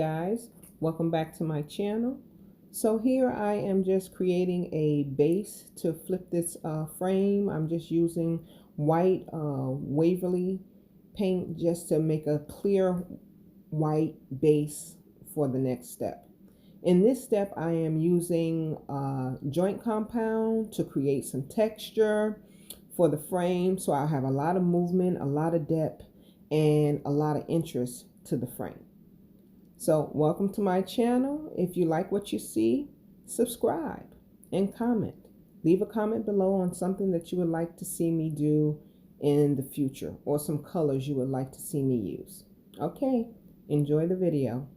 guys, welcome back to my channel. So here I am just creating a base to flip this frame. I'm just using white Waverly paint just to make a clear white base for the next step. In this step I am using joint compound to create some texture for the frame, so I have a lot of movement, a lot of depth, and a lot of interest to the frame. So welcome to my channel. If you like what you see, subscribe and comment. Leave a comment below on something that you would like to see me do in the future, or some colors you would like to see me use. Okay, enjoy the video.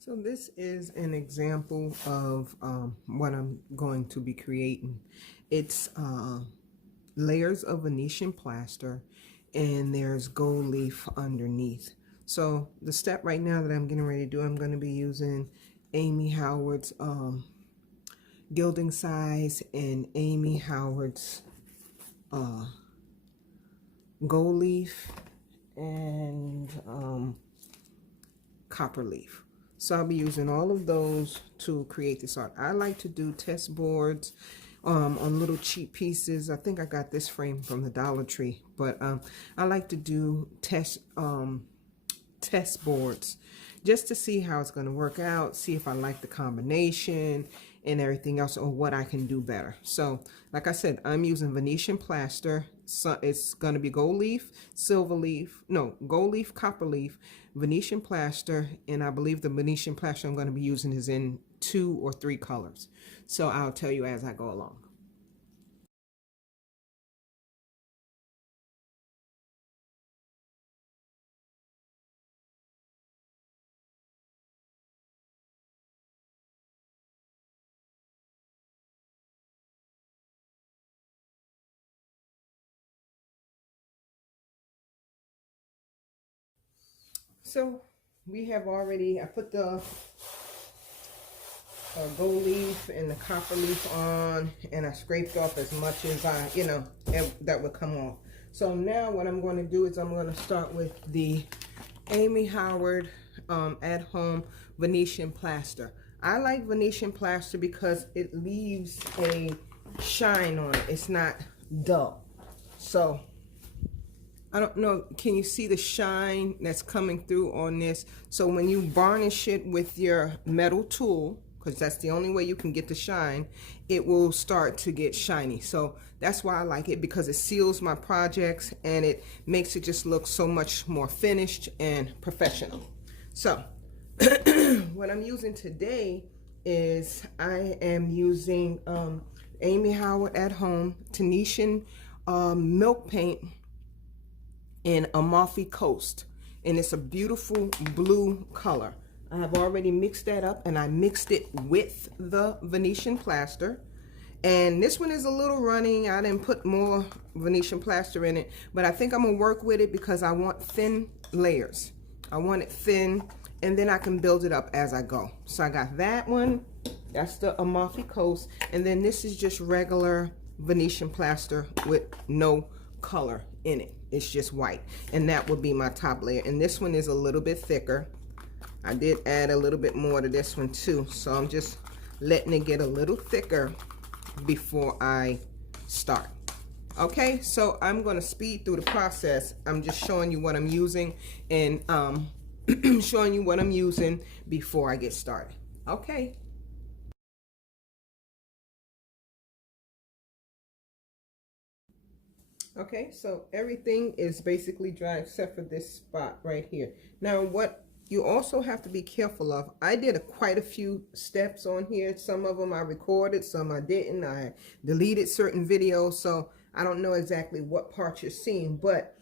So this is an example of what I'm going to be creating. It's layers of Venetian plaster, and there's gold leaf underneath. So the step right now that I'm getting ready to do, I'm going to be using Amy Howard's gilding size and Amy Howard's gold leaf and copperleaf. So I'll be using all of those to create this art. I like to do test boards on little cheap pieces. I think I got this frame from the Dollar Tree, but I like to do test boards just to see how it's going to work out, see if I like the combination and everything else, or what I can do better. So like I said, I'm using Venetian plaster. So it's going to be gold leaf, silver leaf, no, gold leaf, copper leaf, Venetian plaster, and I believe the Venetian plaster I'm going to be using is in 2 or 3 colors. So I'll tell you as I go along. So we have already, I put the gold leaf and the copper leaf on, and I scraped off as much as that would come off. So now what I'm going to do is I'm going to start with the Amy Howard at home Venetian plaster. I like Venetian plaster because it leaves a shine on it. It's not dull. So I don't know, can you see the shine that's coming through on this? So when you varnish it with your metal tool, because that's the only way you can get the shine, it will start to get shiny. So that's why I like it, because it seals my projects and it makes it just look so much more finished and professional. So what I'm using today is I am using Amy Howard at home Venetian milk paint in Amalfi Coast, and it's a beautiful blue color. I have already mixed that up, and I mixed it with the Venetian plaster. And this one is a little running. I didn't put more Venetian plaster in it, but I think I'm gonna work with it because I want thin layers. I want it thin, and then I can build it up as I go. So I got that one, that's the Amalfi Coast, and then this is just regular Venetian plaster with no color in it. It's just white, and that would be my top layer. And this one is a little bit thicker. I did add a little bit more to this one too, so I'm just letting it get a little thicker before I start. Okay, so I'm going to speed through the process. I'm just showing you what I'm using, and showing you what I'm using before I get started. Okay. Okay, so everything is basically dry except for this spot right here. Now what you also have to be careful of, I did quite a few steps on here. Some of them I recorded, some I didn't. I deleted certain videos, so I don't know exactly what part you're seeing, but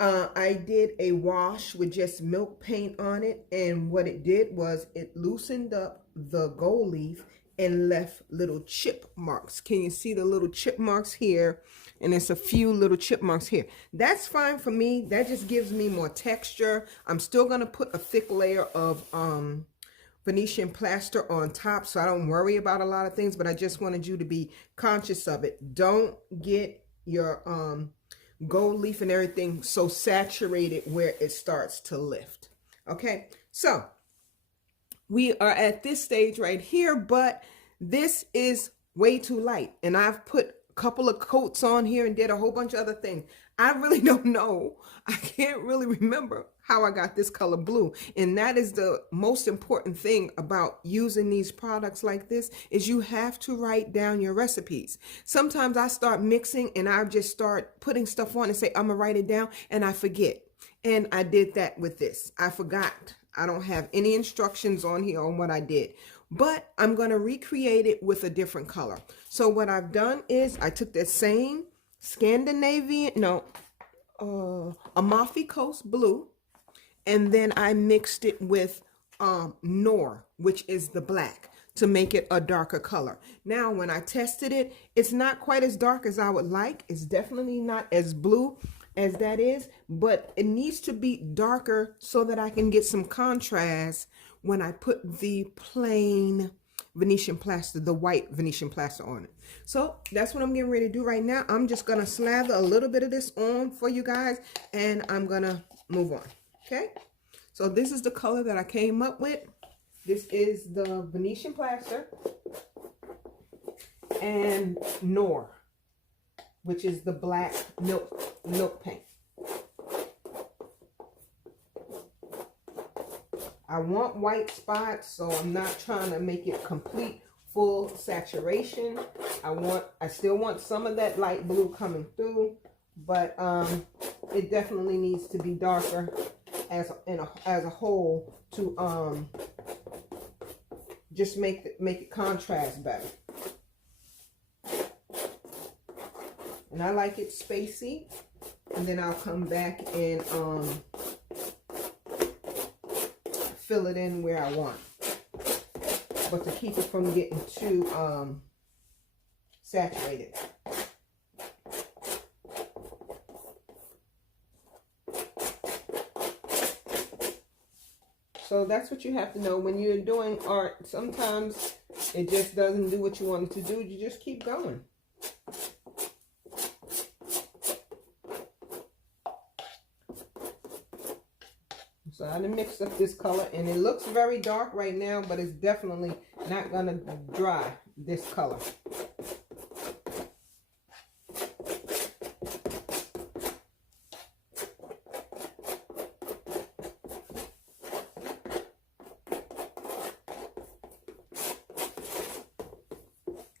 I did a wash with just milk paint on it, and what it did was it loosened up the gold leaf and left little chip marks. Can you see the little chip marks here? And it's a few little chip marks here. That's fine for me. That just gives me more texture. I'm still gonna put a thick layer of Venetian plaster on top, so I don't worry about a lot of things, but I just wanted you to be conscious of it. Don't get your gold leaf and everything so saturated where it starts to lift. Okay, so we are at this stage right here, but this is way too light. And I've put a couple of coats on here and did a whole bunch of other things. I really don't know. I can't really remember how I got this color blue. And that is the most important thing about using these products like this, is you have to write down your recipes. Sometimes I start mixing and I just start putting stuff on and say, I'm gonna write it down, and I forget. And I did that with this. I forgot. I don't have any instructions on here on what I did, but I'm gonna recreate it with a different color. So what I've done is I took that same Amalfi Coast blue, and then I mixed it with Noir, which is the black, to make it a darker color. Now, when I tested it, it's not quite as dark as I would like. It's definitely not as blue as that is, but it needs to be darker so that I can get some contrast when I put the plain Venetian plaster, the white Venetian plaster on it. So that's what I'm getting ready to do right now. I'm just gonna slather a little bit of this on for you guys, and I'm gonna move on. Okay, so this is the color that I came up with. This is the Venetian plaster and Noir, which is the black milk paint. I want white spots, so I'm not trying to make it complete full saturation. I still want some of that light blue coming through, but it definitely needs to be darker as a whole to just make it contrast better. And I like it spacey, and then I'll come back and fill it in where I want, but to keep it from getting too saturated. So that's what you have to know when you're doing art. Sometimes it just doesn't do what you want it to do. You just keep going. So I done mixed up this color, and it looks very dark right now, but it's definitely not gonna dry this color.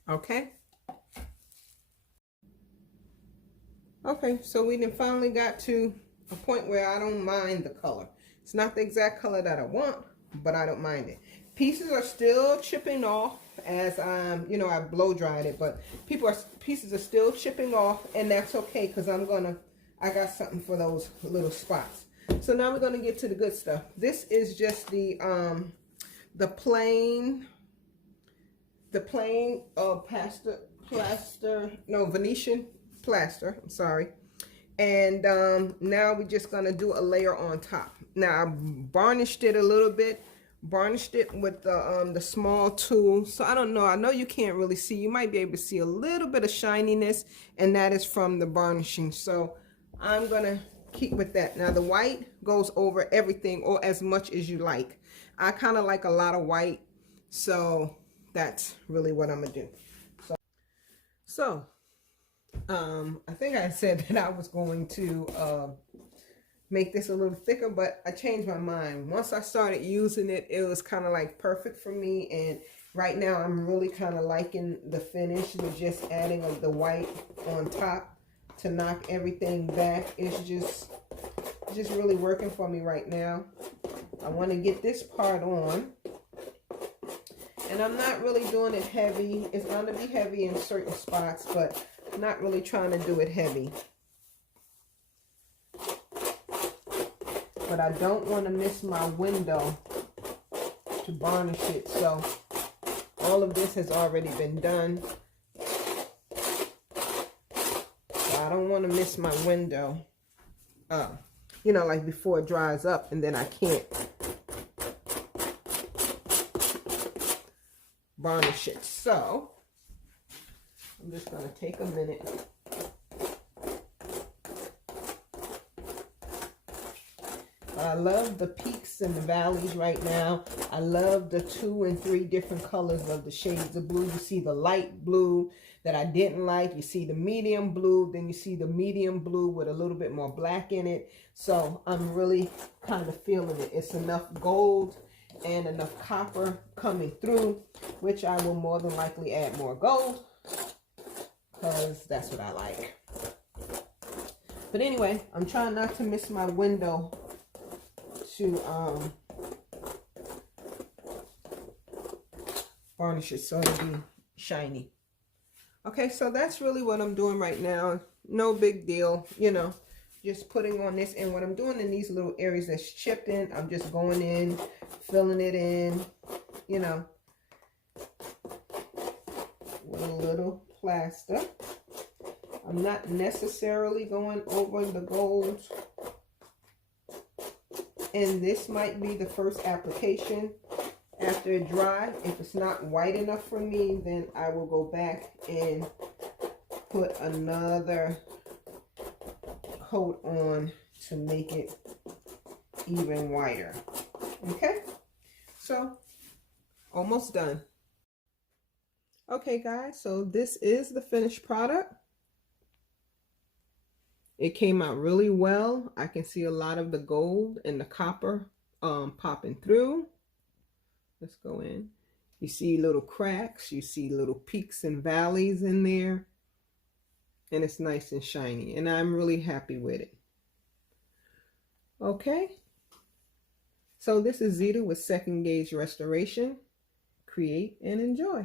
Okay. Okay, so we then finally got to a point where I don't mind the color. It's not the exact color that I want, but I don't mind it. Pieces are still chipping off as I blow dried it, but pieces are still chipping off, and that's okay, because I got something for those little spots. So now we're gonna get to the good stuff. This is just the plain Venetian plaster, I'm sorry. And now we're just gonna do a layer on top. Now I varnished it a little bit, varnished it with the small tool. So I don't know, I know you can't really see. You might be able to see a little bit of shininess, and that is from the varnishing. So I'm gonna keep with that. Now the white goes over everything, or as much as you like. I kind of like a lot of white, so that's really what I'm gonna do. So I think I said that I was going to make this a little thicker, but I changed my mind. Once I started using it, it was kind of like perfect for me, and right now I'm really kind of liking the finish with just adding of the white on top to knock everything back. It's just really working for me right now. I want to get this part on, and I'm not really doing it heavy. It's going to be heavy in certain spots, but not really trying to do it heavy. But I don't want to miss my window to varnish it, so all of this has already been done. So I don't want to miss my window, like before it dries up, and then I can't varnish it. So I'm just going to take a minute love the peaks and the valleys right now. I love the 2 and 3 different colors of the shades of blue. You see the light blue that I didn't like. You see the medium blue. Then you see the medium blue with a little bit more black in it. So I'm really kind of feeling it. It's enough gold and enough copper coming through, which I will more than likely add more gold because that's what I like. But anyway, I'm trying not to miss my window to varnish it so it'll be shiny. Okay, so that's really what I'm doing right now. No big deal, you know, just putting on this. And what I'm doing in these little areas that's chipped in, I'm just going in, filling it in, you know, with a little plaster. I'm not necessarily going over the gold. And this might be the first application after it dries. If it's not white enough for me, then I will go back and put another coat on to make it even whiter. Okay, so almost done. Okay guys, so this is the finished product. It came out really well. I can see a lot of the gold and the copper popping through. Let's go in. You see little cracks. You see little peaks and valleys in there. And it's nice and shiny. And I'm really happy with it. Okay. So this is Zita with Second Gauge Restoration. Create and enjoy.